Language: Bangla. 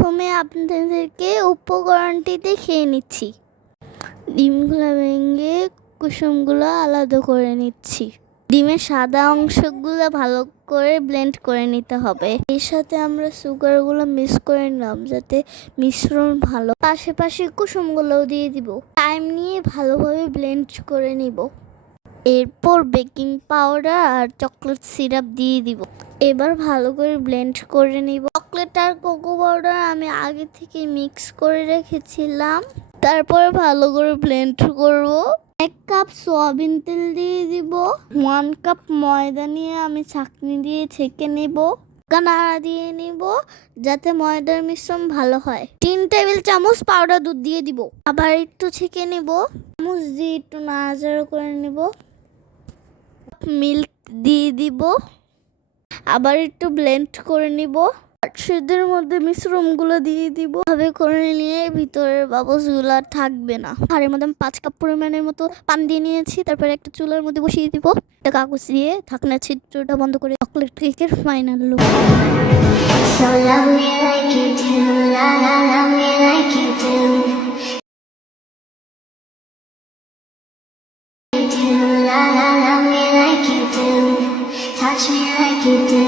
প্রথমে আপনাদেরকে উপকরণটি দেখিয়ে নিচ্ছি। ডিমগুলো ভেঙে কুসুমগুলো আলাদা করে নিচ্ছি। ডিমের সাদা অংশগুলো ভালো করে ব্লেন্ড করে নিতে হবে। এর সাথে আমরা সুগারগুলো মিক্স করে নিলাম যাতে মিশ্রণ ভালো। পাশাপাশি কুসুমগুলোও দিয়ে দিব। টাইম নিয়ে ভালোভাবে ব্লেন্ড করে নিব। এরপর বেকিং পাউডার আর চকলেট সিরাপ দিয়ে দিব। এবার ভালো করে ব্লেন্ড করে নিব। চকলেট আর কোকো পাউডার আমি আগে থেকে মিক্স করে রেখেছিলাম। তারপরে ভালো করে ব্লেন্ড করব। এক কাপ সয়াবিন তেল দিয়ে দিব। ওয়ান কাপ ময়দা নিয়ে আমি ছাঁকনি দিয়ে ছেঁকে নেব। নাড়া দিয়ে নিব, যাতে ময়দার মিশ্রণ ভালো হয়। তিন টেবিল চামচ পাউডার দুধ দিয়ে দিব। আবার একটু ছেঁকে নেব। চামচ দিয়ে একটু নাড়াচাড়া করে নেব। মিল্ক দিয়ে দিব। আবার একটু ব্লেন্ড করে নিব। সেদের মধ্যে মিশ্রণগুলো দিয়ে দিব। ভাবে করে নিয়ে ভিতরের বাবসগুলো থাকবে না। আর মধ্যে আমি পাঁচ কাপ পরিমাণের মতো পান দিয়ে নিয়েছি। তারপরে একটা চুলার মধ্যে বসিয়ে দিব। একটা কাগজ দিয়ে থাকনা ছিদ্রটা বন্ধ করে চকলেট কেকের final look Touch me like you do.